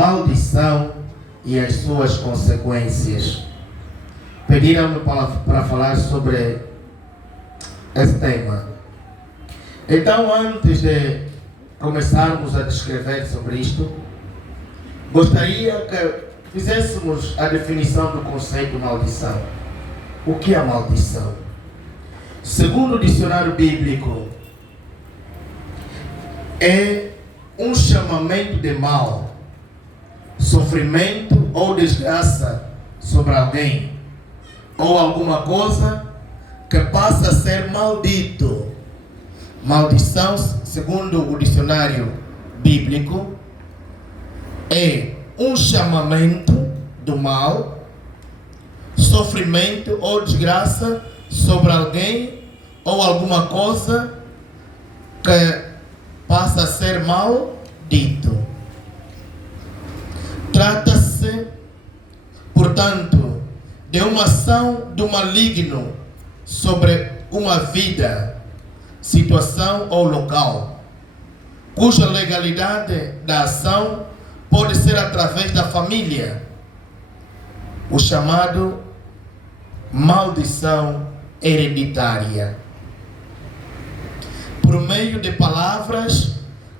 maldição e as suas consequências. Pediram-me para falar sobre esse tema. Então, antes de começarmos a descrever sobre isto, gostaria que fizéssemos a definição do conceito maldição. O que é maldição? Segundo o dicionário bíblico, é um chamamento de mal, sofrimento ou desgraça sobre alguém ou alguma coisa que passa a ser maldito. Maldição, segundo o dicionário bíblico, é um chamamento do mal, sofrimento ou desgraça sobre alguém ou alguma coisa que passa a ser maldito. Trata-se, portanto, de uma ação do maligno sobre uma vida, situação ou local, cuja legalidade da ação pode ser através da família, o chamado maldição hereditária, por meio de palavras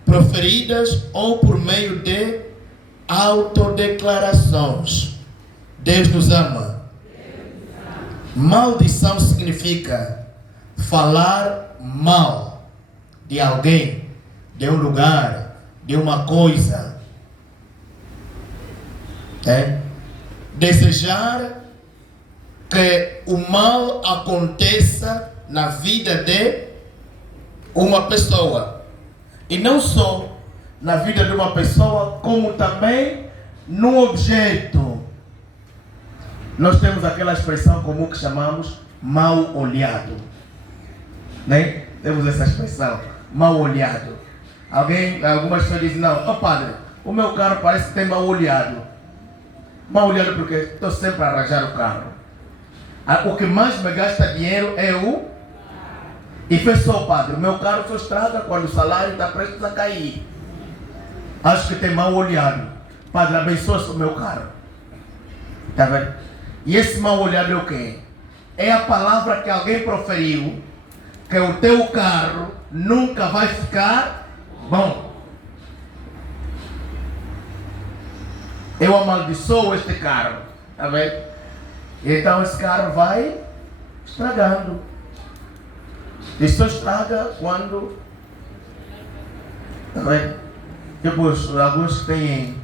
proferidas ou por meio de autodeclarações. Deus nos ama. Maldição significa falar mal de alguém, de um lugar, de uma coisa. Desejar que o mal aconteça na vida de uma pessoa. E não só na vida de uma pessoa, como também no objeto. Nós temos aquela expressão comum que chamamos mal olhado. Né? Temos essa expressão, mal olhado. Algumas pessoas dizem, não, padre, o meu carro parece que tem mal olhado. Mal olhado porque estou sempre a arranjar o carro. O que mais me gasta dinheiro é o... E fez só, padre, o meu carro só estraga quando o salário está prestes a cair. Acho que tem mal olhado. Padre, abençoa o meu carro. Está vendo? E esse mal olhado é o quê? É a palavra que alguém proferiu, que o teu carro nunca vai ficar bom. Eu amaldiçoo este carro. Está vendo? Então esse carro vai estragando. E só estraga quando... Tá vendo? Tipo, alguns têm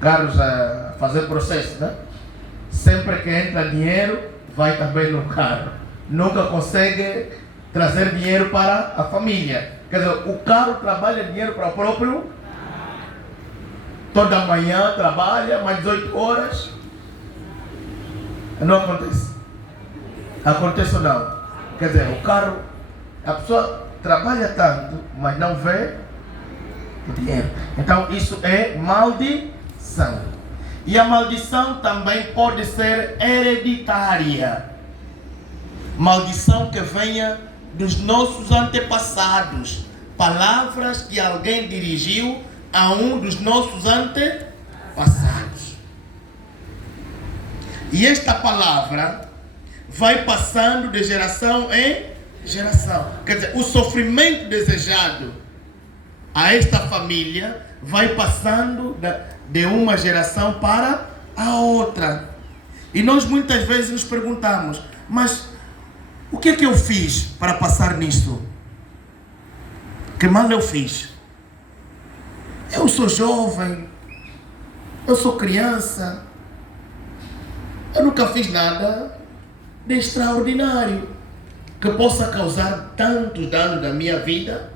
carros a fazer processo, né? Sempre que entra dinheiro, vai também no carro. Nunca consegue trazer dinheiro para a família. Quer dizer, o carro trabalha dinheiro para o próprio. Toda manhã trabalha, mais 18 horas. Não acontece. Acontece ou não? Quer dizer, o carro, a pessoa trabalha tanto, mas não vê o dinheiro. Então isso é maldição. E a maldição também pode ser hereditária. Maldição que venha dos nossos antepassados. Palavras que alguém dirigiu a um dos nossos antepassados. E esta palavra vai passando de geração em geração. Quer dizer, o sofrimento desejado a esta família vai passando de uma geração para a outra. E nós muitas vezes nos perguntamos, mas o que é que eu fiz para passar nisso? Que mal eu fiz? Eu sou jovem, eu sou criança, eu nunca fiz nada de extraordinário que possa causar tantos danos na minha vida.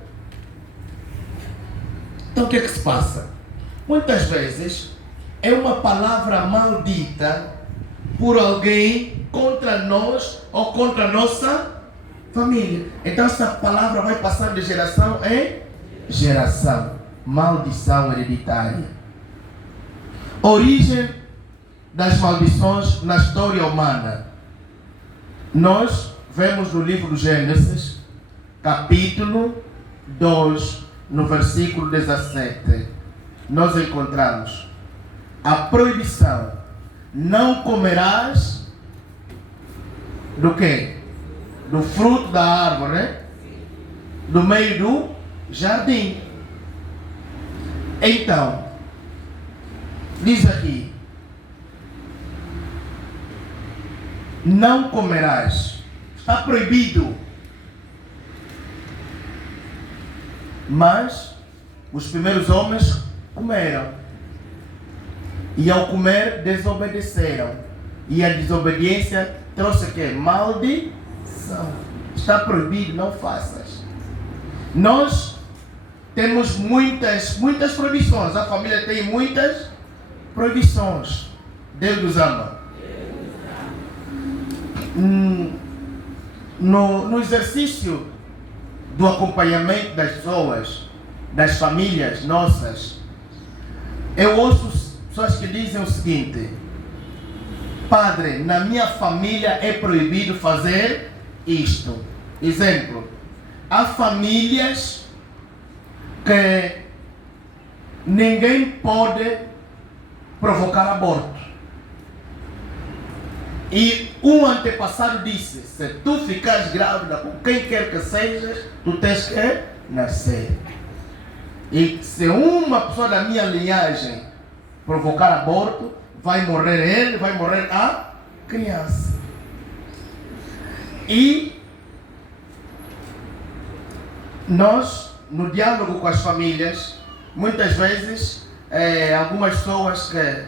Então o que é que se passa? Muitas vezes é uma palavra maldita por alguém contra nós ou contra a nossa família. Então essa palavra vai passando de geração em geração. Maldição hereditária. Origem das maldições na história humana. Nós vemos no livro do Gênesis, capítulo 2, no versículo 17. nós encontramos a proibição: não comerás do quê? Do fruto da árvore, né? Do meio do jardim. Então, diz aqui: não comerás. Está proibido. Mas os primeiros homens comeram. E ao comer, desobedeceram. E a desobediência trouxe o quê? Maldição. Está proibido, não faças. Nós temos muitas proibições. A família tem muitas proibições. Deus nos ama. No exercício do acompanhamento das pessoas, das famílias nossas, eu ouço pessoas que dizem o seguinte: padre, na minha família é proibido fazer isto. Exemplo: há famílias que ninguém pode provocar aborto. E um antepassado disse: se tu ficares grávida com quem quer que sejas, tu tens que nascer. E se uma pessoa da minha linhagem provocar aborto, vai morrer ele, vai morrer a criança. E nós, no diálogo com as famílias, muitas vezes, algumas pessoas que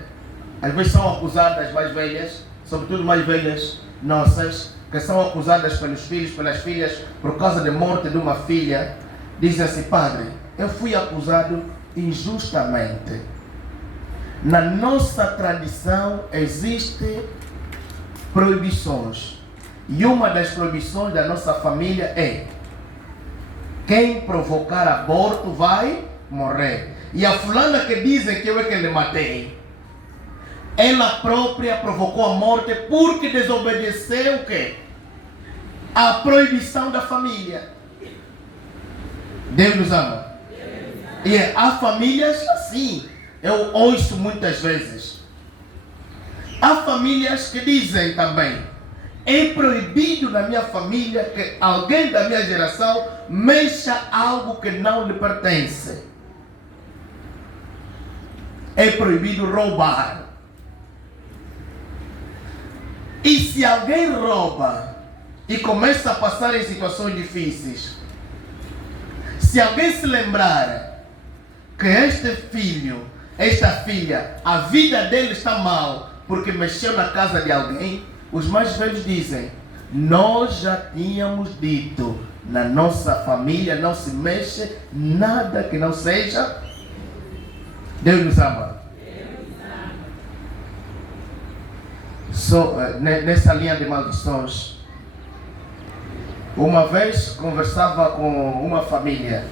às vezes são acusadas, mais velhas, sobretudo mais velhas nossas, que são acusadas pelos filhos, pelas filhas, por causa da morte de uma filha, dizem assim: padre, eu fui acusado injustamente. Na nossa tradição existem proibições. E uma das proibições da nossa família é: quem provocar aborto vai morrer. E a fulana que dizem que eu é que lhe matei, ela própria provocou a morte porque desobedeceu o quê? A proibição da família. Deus nos ama. E há famílias assim. Eu ouço muitas vezes. Há famílias que dizem também: é proibido na minha família que alguém da minha geração mexa algo que não lhe pertence. É proibido roubar. E se alguém rouba e começa a passar em situações difíceis, se alguém se lembrar que este filho, esta filha, a vida dele está mal porque mexeu na casa de alguém, os mais velhos dizem: nós já tínhamos dito, na nossa família não se mexe nada que não seja. Deus nos ama. Nessa linha de maldições, uma vez conversava com uma família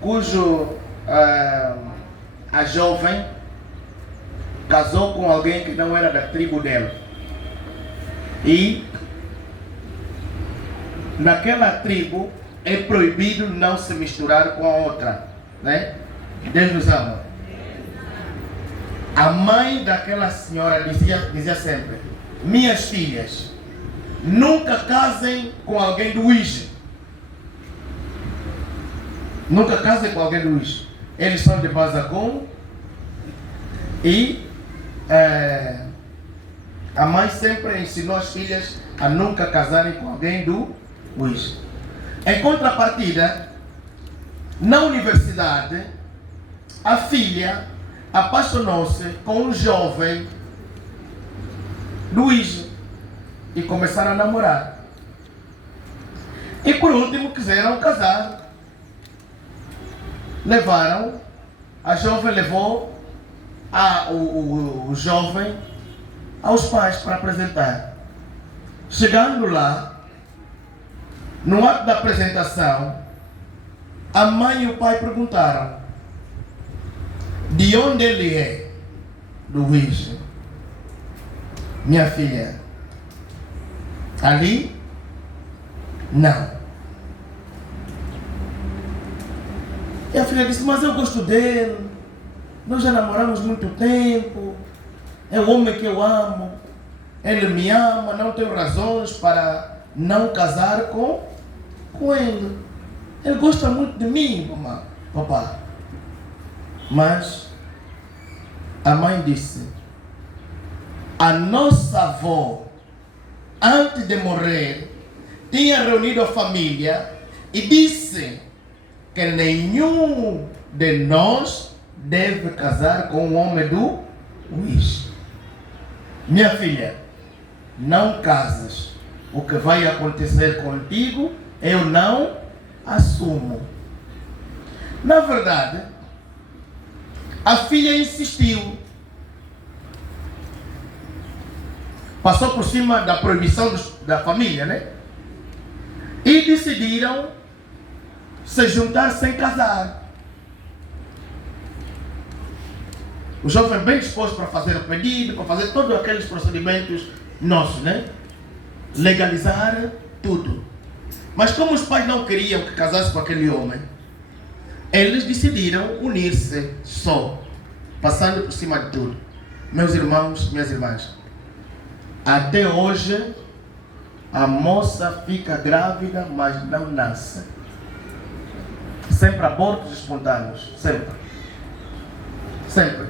cujo a jovem casou com alguém que não era da tribo dela. E naquela tribo é proibido não se misturar com a outra, né? Deus nos ama. A mãe daquela senhora dizia sempre: minhas filhas, nunca casem com alguém do Uíge. Nunca casem com alguém do Uíge. Eles são de Bazacom. E a mãe sempre ensinou as filhas a nunca casarem com alguém do Uíge. Em contrapartida, na universidade, a filha apaixonou-se com um jovem do Uíge e começaram a namorar. E por último quiseram casar. A jovem levou o jovem aos pais para apresentar. Chegando lá, no ato da apresentação, a mãe e o pai perguntaram: de onde ele é? Do Uíge. Minha filha, ali? Não. E a filha disse, mas eu gosto dele. Nós já namoramos muito tempo. É o homem que eu amo. Ele me ama, não tenho razões para não casar com ele. Ele gosta muito de mim, mamãe, papá. Mas a mãe disse, a nossa avó, antes de morrer, tinha reunido a família e disse que nenhum de nós deve casar com um homem do Luís. Minha filha, não cases. O que vai acontecer contigo, eu não assumo. Na verdade, a filha insistiu. Passou por cima da proibição da família, né? E decidiram se juntar sem casar. O jovem bem disposto para fazer o pedido, para fazer todos aqueles procedimentos nossos, né? Legalizar tudo. Mas como os pais não queriam que casasse com aquele homem, eles decidiram unir-se só, passando por cima de tudo. Meus irmãos, minhas irmãs, até hoje a moça fica grávida, mas não nasce. Sempre abortos espontâneos, sempre. Sempre.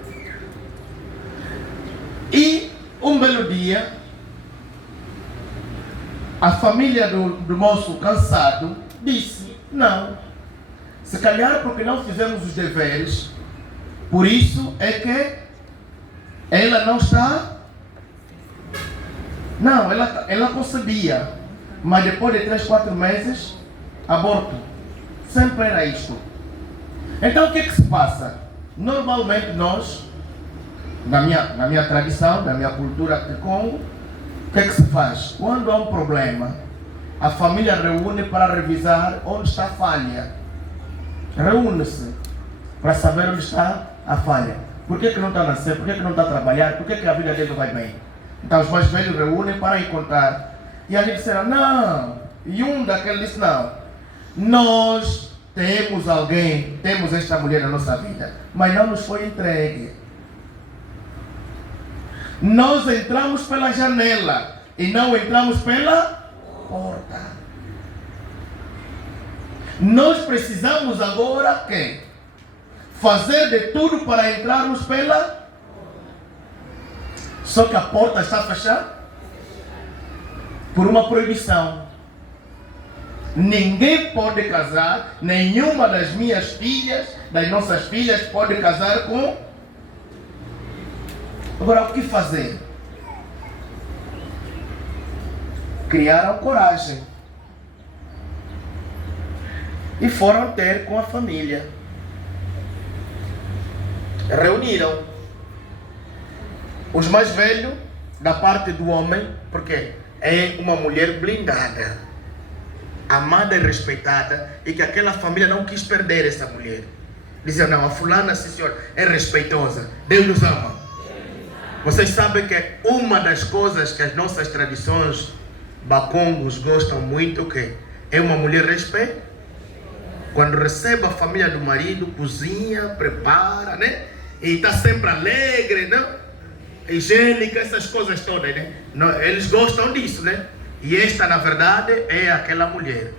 E um belo dia, a família do moço cansado disse, não, se calhar porque não fizemos os deveres, por isso é que ela não está. Não, ela concebia, mas depois de 3, 4 meses, aborto. Sempre era isto. Então o que é que se passa? Normalmente nós, na minha tradição, na minha cultura de Congo, o que é que se faz? Quando há um problema, a família reúne para revisar onde está a falha. Reúne-se para saber onde está a falha. Por que não está a nascer? Por que não está a trabalhar? Por que a vida dele não vai bem? Então os mais velhos reúnem para encontrar. E ali disseram, não. E um daqueles disse, não. Nós temos alguém, temos esta mulher na nossa vida, mas não nos foi entregue. Nós entramos pela janela e não entramos pela porta. Nós precisamos agora quê? Fazer de tudo para entrarmos pela. Só que a porta está fechada por uma proibição. Ninguém pode casar, nenhuma das minhas filhas, das nossas filhas pode casar com. Agora o que fazer? Criaram coragem e foram ter com a família. Reuniram os mais velhos da parte do homem, porque é uma mulher blindada, amada e respeitada, e que aquela família não quis perder essa mulher. Dizia, não, a fulana, sim senhor, é respeitosa, Deus nos ama. Vocês sabem que uma das coisas que as nossas tradições bacongos gostam muito, que é uma mulher respeitosa. Quando recebe a família do marido, cozinha, prepara, né? E está sempre alegre, né? Higiênica, essas coisas todas, né? Eles gostam disso, né? E esta, na verdade, é aquela mulher.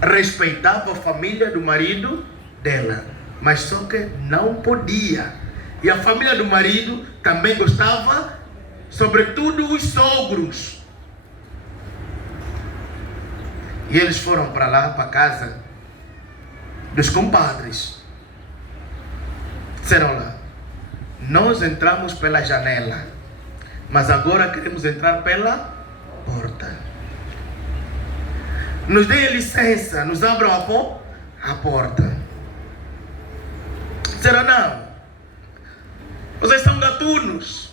Respeitava a família do marido dela, mas só que não podia. E a família do marido também gostava, sobretudo os sogros. E eles foram para lá, para casa dos compadres. Disseram lá, nós entramos pela janela, mas agora queremos entrar pela porta. Nos deem licença, nos abram a porta. Disseram, não, vocês são gatunos.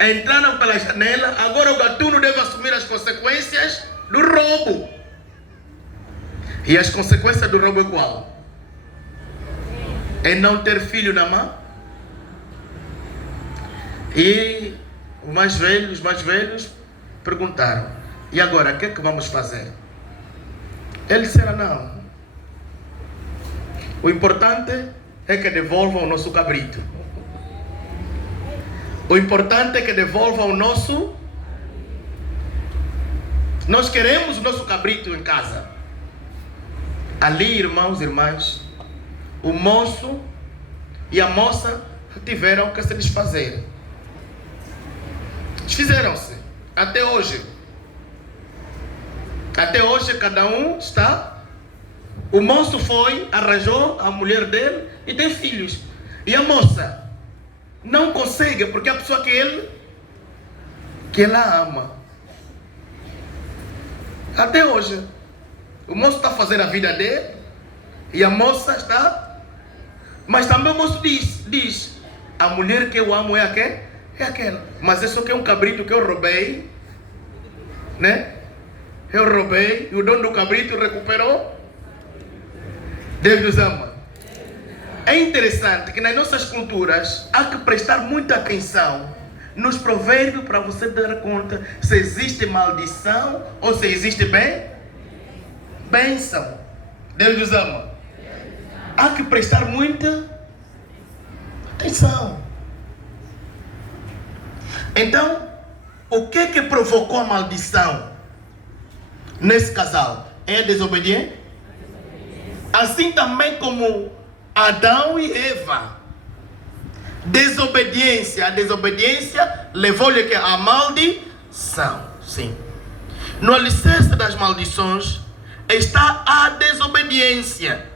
Entraram pela janela, agora o gatuno deve assumir as consequências do roubo. E as consequências do roubo é qual? É não ter filho na mão. E os mais velhos perguntaram, e agora, o que é que vamos fazer? Eles disseram, não, O importante é que devolva o nosso cabrito. O importante é que devolva o nosso... Nós queremos o nosso cabrito em casa. Ali, irmãos e irmãs, o moço e a moça tiveram que se desfazer. Desfizeram-se. Até hoje. Até hoje cada um está... O moço foi, arranjou a mulher dele e tem filhos. E a moça não consegue, porque a pessoa que ela ama. Até hoje. O moço está fazendo a vida dele e a moça está... Mas também o moço diz, a mulher que eu amo é aquela. Mas isso aqui é um cabrito que eu roubei, né? Eu roubei e o dono do cabrito recuperou. Deus nos ama. É interessante que nas nossas culturas há que prestar muita atenção nos provérbios para você dar conta se existe maldição ou se existe bênção. Deus nos ama. Há que prestar muita atenção. Então, o que provocou a maldição nesse casal? É a desobediência? Assim também como Adão e Eva. A desobediência levou-lhe a maldição. Sim. No alicerce das maldições está a desobediência.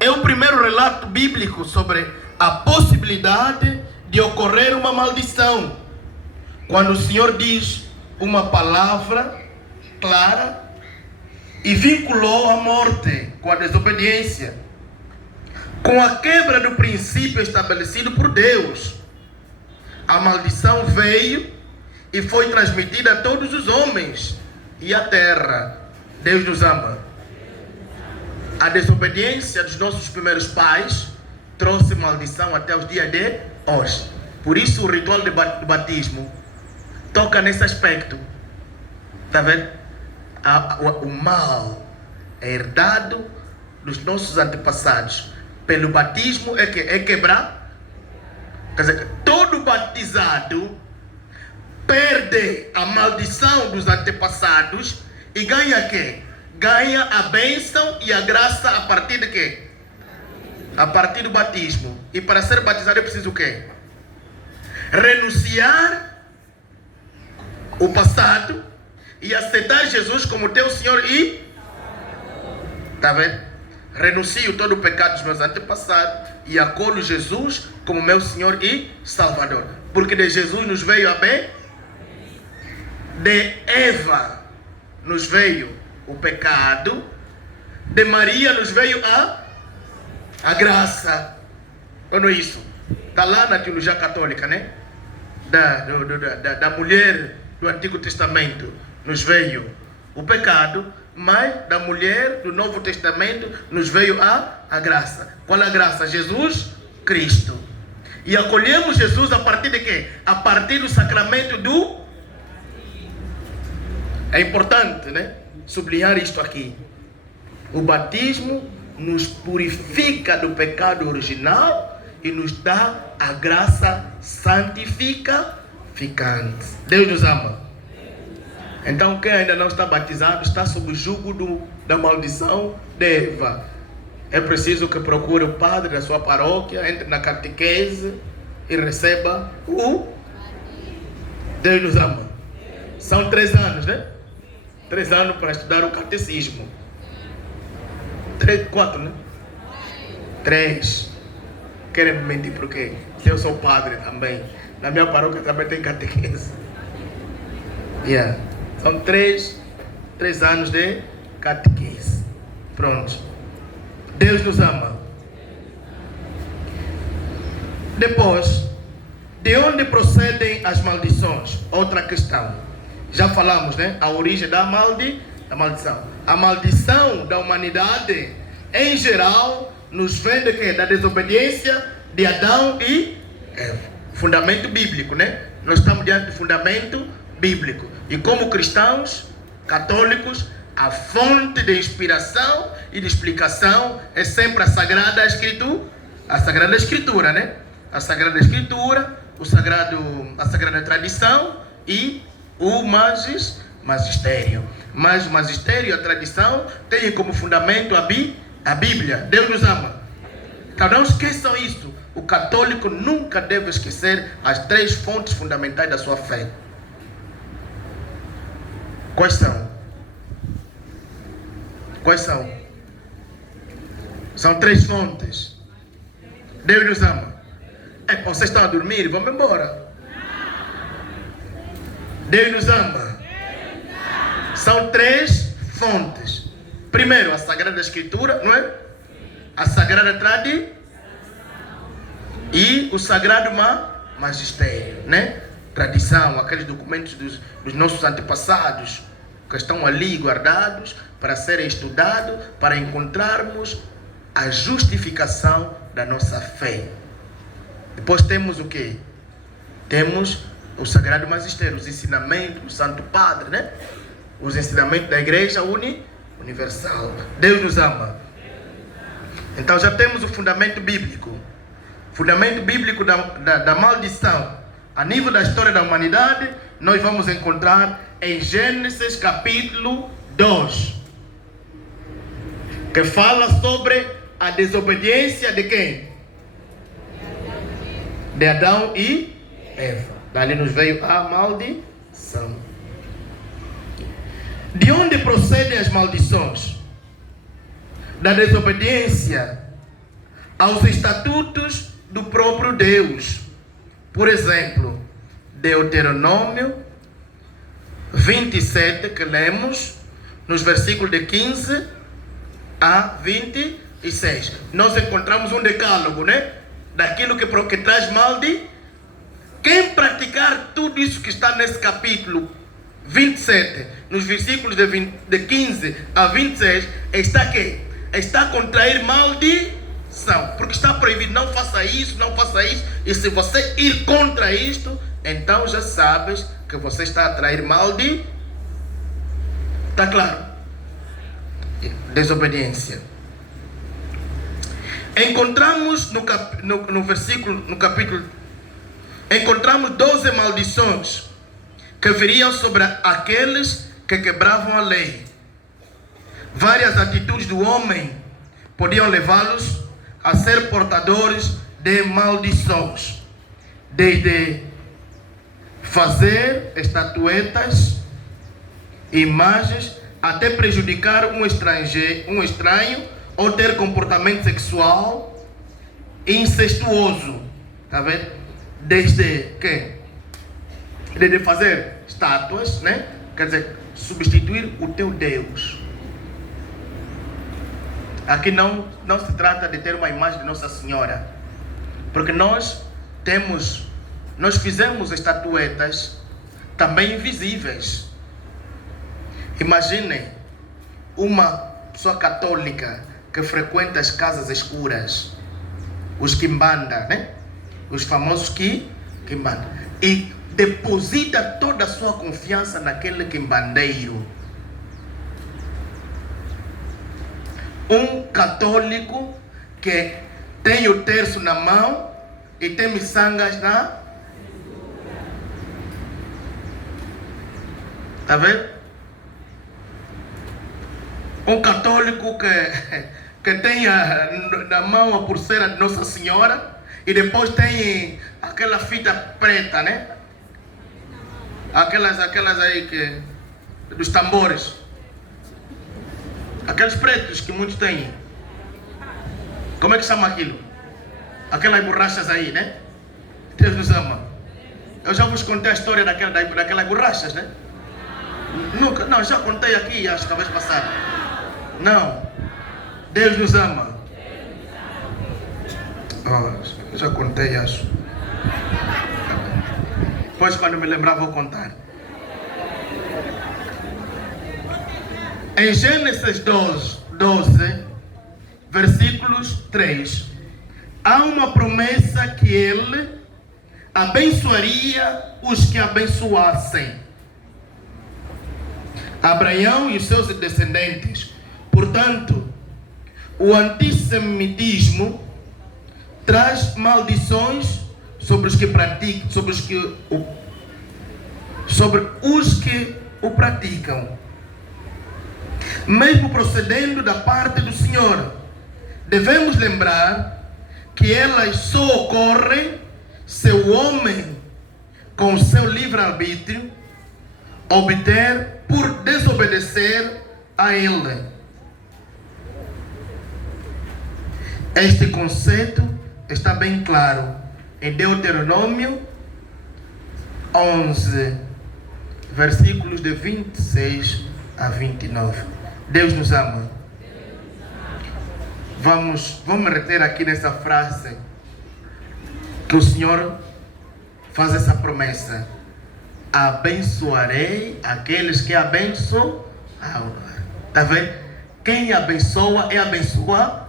É o primeiro relato bíblico sobre a possibilidade de ocorrer uma maldição. Quando o Senhor diz uma palavra clara e vinculou a morte com a desobediência, com a quebra do princípio estabelecido por Deus. A maldição veio e foi transmitida a todos os homens e à terra. Deus nos ama. A desobediência dos nossos primeiros pais trouxe maldição até os dias de hoje. Por isso o ritual do batismo toca nesse aspecto. Está vendo? O mal é herdado dos nossos antepassados. Pelo batismo é quebrar. Quer dizer, todo batizado perde a maldição dos antepassados e ganha quê? Ganha a bênção e a graça a partir de quê? A partir do batismo. E para ser batizado é preciso o quê? Renunciar o passado e aceitar Jesus como teu Senhor e... Está vendo? Renuncio todo o pecado dos meus antepassados e acolho Jesus como meu Senhor e Salvador. Porque de Jesus nos veio a bem, de Eva nos veio o pecado, de Maria nos veio a graça. Ou não é isso? Está lá na teologia católica, né? Da mulher do Antigo Testamento nos veio o pecado, mas da mulher do Novo Testamento nos veio a graça. Qual é a graça? Jesus Cristo. E acolhemos Jesus a partir de quê? A partir do sacramento do... É importante, né? Sublinhar isto aqui. O batismo nos purifica do pecado original e nos dá a graça santificante. Deus nos ama. Então quem ainda não está batizado está sob o jugo da maldição de Eva. É preciso que procure o padre da sua paróquia, entre na catequese e receba o... Deus nos ama. São 3 anos, né? 3 anos para estudar o catecismo. 4, né? 3. Querem me mentir por quê? Se eu sou padre também. Na minha paróquia também tem catequese. Yeah. São 3 anos de catequese. Pronto. Deus nos ama. Depois, de onde procedem as maldições? Outra questão. Já falamos, né? A origem da maldição. A maldição da humanidade, em geral, nos vem de quê? Da desobediência de Adão e Eva. Fundamento bíblico, né? Nós estamos diante de fundamento bíblico. E como cristãos, católicos, a fonte de inspiração e de explicação é sempre a Sagrada Escritura. A Sagrada Escritura, né? A Sagrada Escritura, a Sagrada Tradição e o magistério. Mas o magistério e a tradição têm como fundamento a Bíblia. Deus nos ama. Então não esqueçam isso. O católico nunca deve esquecer as 3 fontes fundamentais da sua fé. Quais são? Quais são? São 3 fontes. Deus nos ama. Vocês estão a dormir? Vamos embora. Deus nos ama. São 3 fontes. Primeiro, a Sagrada Escritura, não é? A Sagrada Tradição e o Sagrado Magistério, né? Tradição, aqueles documentos dos nossos antepassados que estão ali guardados para serem estudados, para encontrarmos a justificação da nossa fé. Depois temos o quê? Temos o Sagrado Magistério, os ensinamentos do Santo Padre, né? Os ensinamentos da Igreja Universal. Deus nos ama. Então já temos o fundamento bíblico. Fundamento bíblico da maldição. A nível da história da humanidade, nós vamos encontrar em Gênesis capítulo 2, que fala sobre a desobediência de quem? De Adão e Eva. Dali nos veio a maldição. De onde procedem as maldições? Da desobediência aos estatutos do próprio Deus. Por exemplo, Deuteronômio 27, que lemos nos versículos de 15 a 26. Nós encontramos um decálogo, né? Daquilo que traz maldição. Quem praticar tudo isso que está nesse capítulo 27, nos versículos de 15 a 26, está aqui. Está a contrair maldição. Porque está proibido, não faça isso, não faça isso. E se você ir contra isto, então já sabes que você está a atrair maldição. Está claro? Desobediência. Encontramos no capítulo, encontramos 12 maldições que viriam sobre aqueles que quebravam a lei. Várias atitudes do homem podiam levá-los a ser portadores de maldições, desde fazer estatuetas, imagens, até prejudicar um estranho, ou ter comportamento sexual incestuoso. Está vendo? Desde fazer estátuas, né? Quer dizer, substituir o teu Deus. Aqui não se trata de ter uma imagem de Nossa Senhora, porque nós fizemos estatuetas também invisíveis. Imaginem uma pessoa católica que frequenta as casas escuras, os quimbanda, né? Os famosos quimbanda, e deposita toda a sua confiança naquele quimbandeiro. Um católico que tem o terço na mão e tem miçangas na... Está vendo? Um católico que tem na mão a pulseira de Nossa Senhora e depois tem aquela fita preta, né? Aquelas aí dos tambores. Aqueles pretos que muitos têm. Como é que chama aquilo? Aquelas borrachas aí, né? Deus nos ama. Eu já vos contei a história daquelas borrachas, né? Nunca, não, já contei aqui, acho que a vez passada. Não. Deus nos ama. Oh, já contei, acho. Depois, quando me lembrar, vou contar. Em Gênesis 12, versículos 3, há uma promessa que ele abençoaria os que abençoassem. Abraão e os seus descendentes. Portanto, o antissemitismo traz maldições sobre os que praticam, sobre os que o praticam. Mesmo procedendo da parte do Senhor, devemos lembrar que elas só ocorrem se o homem, com seu livre-arbítrio, obter por desobedecer a ele. Este conceito está bem claro em Deuteronômio 11, versículos de 26 a 29. Deus nos ama. Vamos reter aqui nessa frase que o Senhor faz essa promessa: abençoarei aqueles que abençoam. Está vendo? Quem abençoa é abençoado.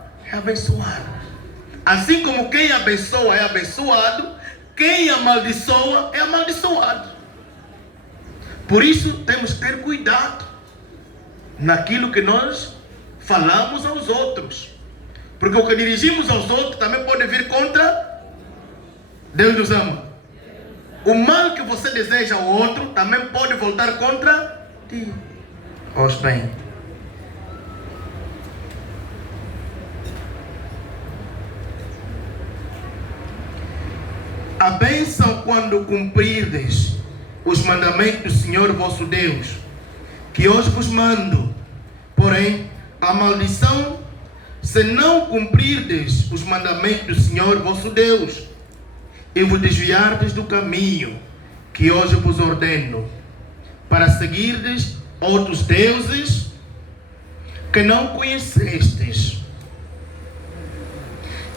Assim como quem abençoa é abençoado, quem amaldiçoa é amaldiçoado. Por isso temos que ter cuidado naquilo que nós falamos aos outros, porque o que dirigimos aos outros também pode vir contra. Deus nos ama. O mal que você deseja ao outro também pode voltar contra ti. Pois bem, a bênção quando cumprirdes os mandamentos do Senhor vosso Deus, que hoje vos mando. Porém, a maldição se não cumprirdes os mandamentos do Senhor vosso Deus, e vos desviardes do caminho que hoje vos ordeno, para seguirdes outros deuses que não conhecestes.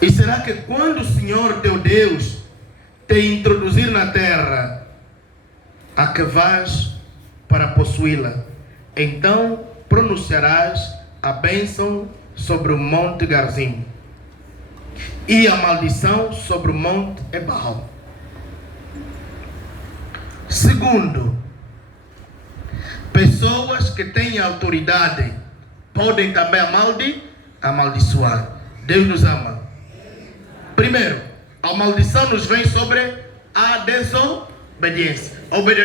E será que quando o Senhor teu Deus te introduzir na terra a que vais para possuí-la, então pronunciarás a bênção sobre o monte Garzim e a maldição sobre o monte Ebal. Segundo, pessoas que têm autoridade podem também amaldiçoar. Deus nos ama. Primeiro, a maldição nos vem sobre a desobediência.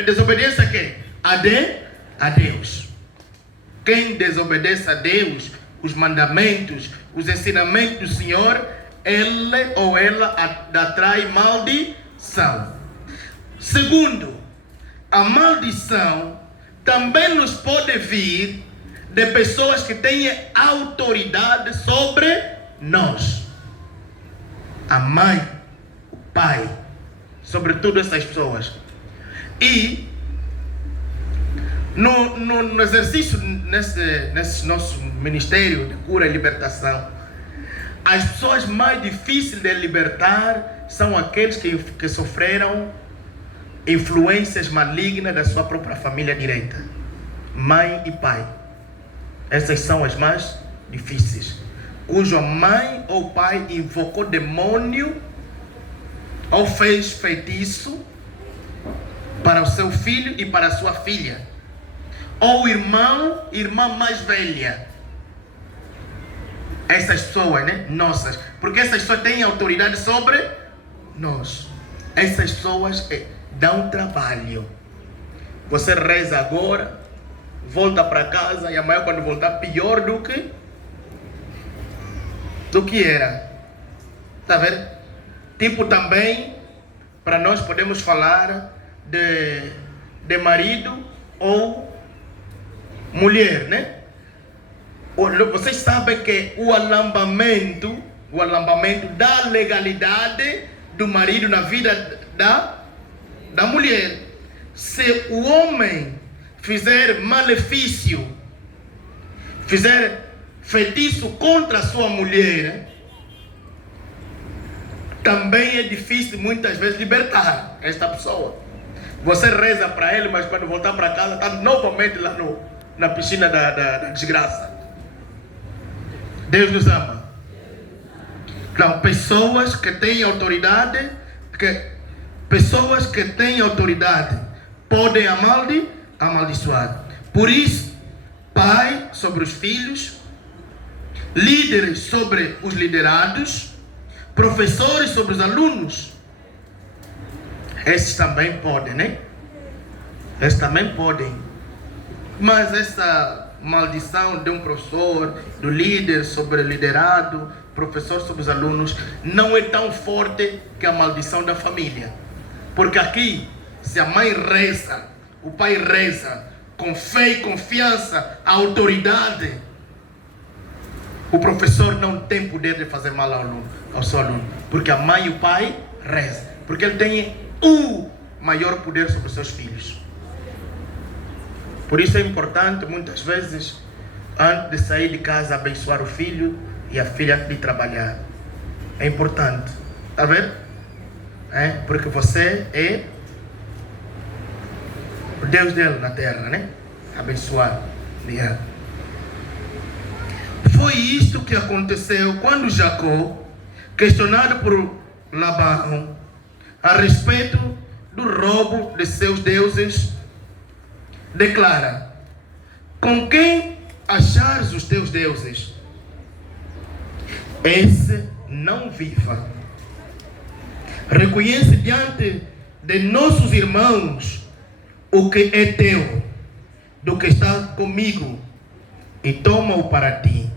Desobediência a quem? A Deus. Quem desobedece a Deus, os mandamentos, os ensinamentos do Senhor, ele ou ela atrai maldição. Segundo, a maldição também nos pode vir de pessoas que têm autoridade sobre nós. A mãe, o pai, sobretudo essas pessoas. E no exercício, nesse nosso ministério de cura e libertação, as pessoas mais difíceis de libertar são aqueles que sofreram influências malignas da sua própria família direita, mãe e pai. Essas são as mais difíceis, cuja mãe ou pai invocou demônio ou fez feitiço para o seu filho e para a sua filha, ou irmã mais velha. Essas pessoas, né? Nossas, porque essas pessoas têm autoridade sobre nós. Essas pessoas dão trabalho. Você reza agora, volta para casa e amanhã quando voltar pior do que era. Tá vendo? Tipo também, para nós podemos falar de marido ou mulher, né? Vocês sabem que o alambamento da legalidade do marido na vida da mulher. Se o homem fizer malefício, fizer feitiço contra a sua mulher, também é difícil muitas vezes libertar esta pessoa. Você reza para ele, mas quando voltar para casa está novamente lá na piscina da desgraça. Deus nos ama. Então, pessoas que têm autoridade podem amaldiçoar. Por isso, pai sobre os filhos, líderes sobre os liderados, professores sobre os alunos. Esses também podem, né? Esses também podem. Mas essa maldição de um professor, do líder sobre o liderado, professor sobre os alunos, não é tão forte que a maldição da família. Porque aqui, se a mãe reza, o pai reza, com fé e confiança, a autoridade, o professor não tem poder de fazer mal ao seu aluno. Porque a mãe e o pai rezam. Porque ele tem o maior poder sobre os seus filhos. Por isso é importante, muitas vezes, antes de sair de casa, abençoar o filho e a filha antes de trabalhar. É importante. Está vendo? Porque você é o Deus dele na terra, né? Abençoar. Foi isto que aconteceu quando Jacó, questionado por Labão a respeito do roubo de seus deuses, declara: com quem achares os teus deuses, esse não viva. Reconhece diante de nossos irmãos o que é teu, do que está comigo, e toma-o para ti.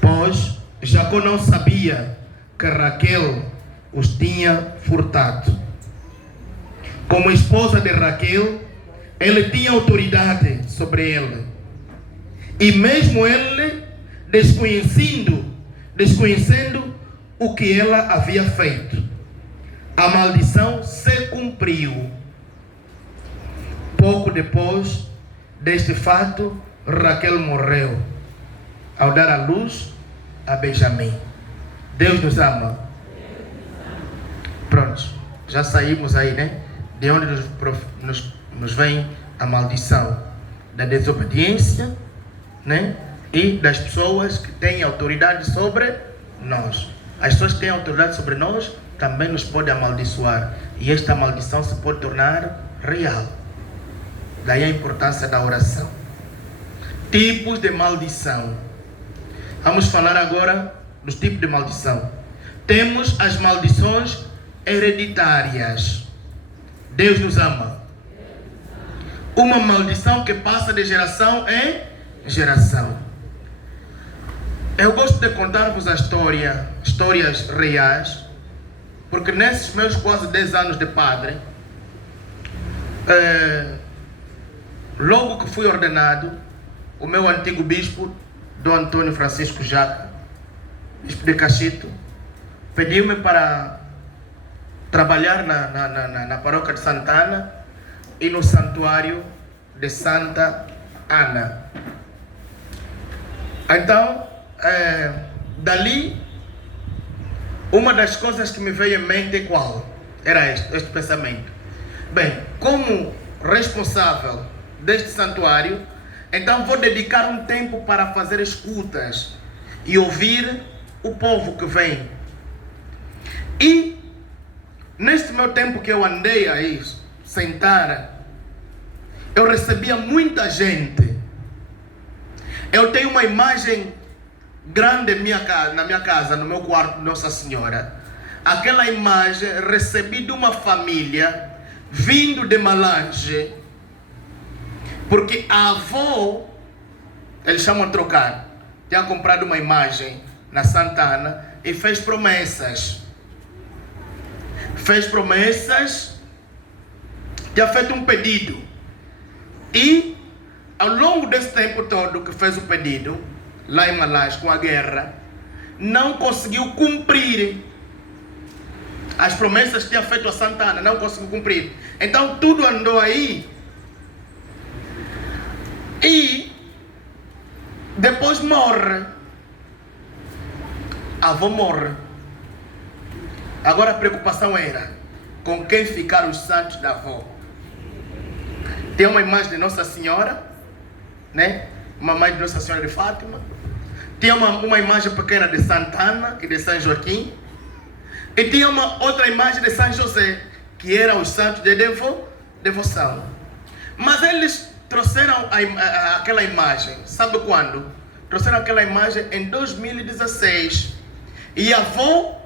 Pois Jacó não sabia que Raquel os tinha furtado. Como esposa de Raquel, ele tinha autoridade sobre ele. E mesmo ele, desconhecendo o que ela havia feito, a maldição se cumpriu. Pouco depois deste fato, Raquel morreu ao dar à luz a Benjamim. Deus nos ama. Pronto, já saímos aí, né? De onde nos vem a maldição da desobediência, né? E das pessoas que têm autoridade sobre nós. As pessoas que têm autoridade sobre nós também nos podem amaldiçoar. E esta maldição se pode tornar real. Daí a importância da oração. Tipos de maldição. Vamos falar agora dos tipos de maldição. Temos as maldições hereditárias. Deus nos ama. Uma maldição que passa de geração em geração. Eu gosto de contar-vos histórias reais, porque nesses meus quase 10 anos de padre, logo que fui ordenado, o meu antigo bispo, Dom Antônio Francisco Jaca, bispo de Cachito, pediu-me para trabalhar na paróquia de Santa Ana e no santuário de Santa Ana. Então, dali, uma das coisas que me veio em mente qual? Era este pensamento. Bem, como responsável deste santuário, então vou dedicar um tempo para fazer escutas e ouvir o povo que vem. E neste meu tempo que eu andei aí, sentar, eu recebia muita gente. Eu tenho uma imagem grande na minha casa, no meu quarto, Nossa Senhora. Aquela imagem recebi de uma família vindo de Malange, porque a avó, eles chamam a trocar, tinha comprado uma imagem na Santa Ana e fez promessas. Tinha feito um pedido. E ao longo desse tempo todo que fez o pedido, lá em Malange, com a guerra, não conseguiu cumprir as promessas que tinha feito a Santa Ana, não conseguiu cumprir. Então tudo andou aí. E depois morre. A avó morre. Agora a preocupação era com quem ficaram os santos da avó. Tem uma imagem de Nossa Senhora, né? Uma imagem de Nossa Senhora de Fátima. Tinha uma imagem pequena de Santa Ana e de São Joaquim. E tinha uma outra imagem de São José, que eram os santos de devoção. Mas eles trouxeram aquela imagem, sabe quando? Trouxeram aquela imagem em 2016. E a avó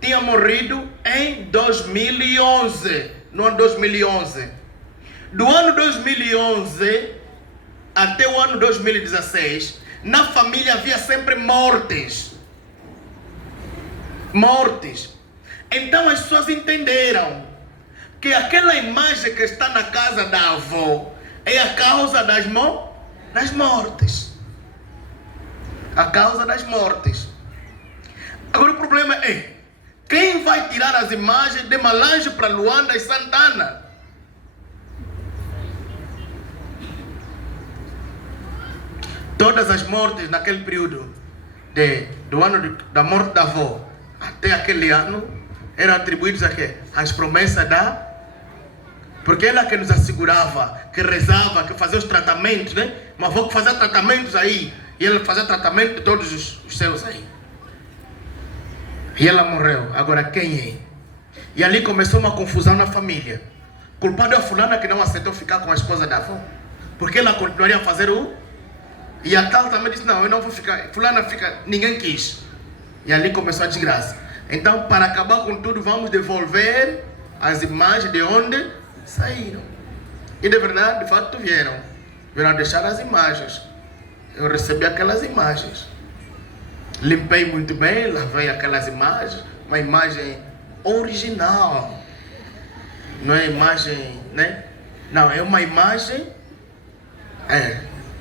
tinha morrido em 2011, no ano 2011. Do ano 2011 até o ano 2016, na família havia sempre mortes. Então as pessoas entenderam que aquela imagem que está na casa da avó é a causa das mortes. A causa das mortes. Agora o problema é, quem vai tirar as imagens de Malange para Luanda e Santana? Todas as mortes naquele período, do ano da morte da avó até aquele ano, eram atribuídos a quê? Às promessas da... Porque ela que nos assegurava, que rezava, que fazia os tratamentos, né? Uma avó que fazia tratamentos aí, e ela fazia tratamento de todos os seus aí. E ela morreu. Agora quem é? E ali começou uma confusão na família. Culpado é a fulana que não aceitou ficar com a esposa da avó, porque ela continuaria a fazer o... E a tal também disse, não, eu não vou ficar. Fulana fica, ninguém quis. E ali começou a desgraça. Então, para acabar com tudo, vamos devolver as imagens de onde saíram. E de verdade, de fato, vieram deixar as imagens. Eu recebi aquelas imagens. Limpei muito bem, lavei aquelas imagens. Uma imagem original. Não é imagem, né? Não, é uma imagem...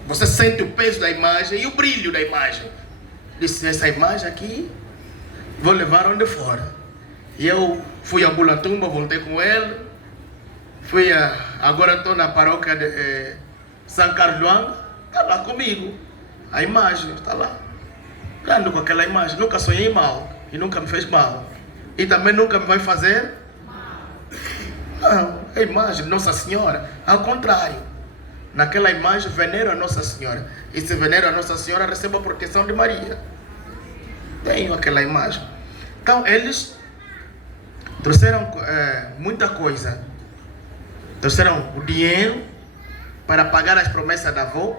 Você sente o peso da imagem e o brilho da imagem. Disse, essa imagem aqui, vou levar onde for. E eu fui a Bulatumba, voltei com ele. Agora estou na paróquia de São Carlos Luanga. Está lá comigo. A imagem está lá. Ando com aquela imagem. Nunca sonhei mal. E nunca me fez mal. E também nunca me vai fazer não. A imagem de Nossa Senhora, ao contrário. Naquela imagem venero a Nossa Senhora. E se venero a Nossa Senhora, receba a proteção de Maria. Tenho aquela imagem. Então eles trouxeram muita coisa. Trouxeram o dinheiro para pagar as promessas da avó.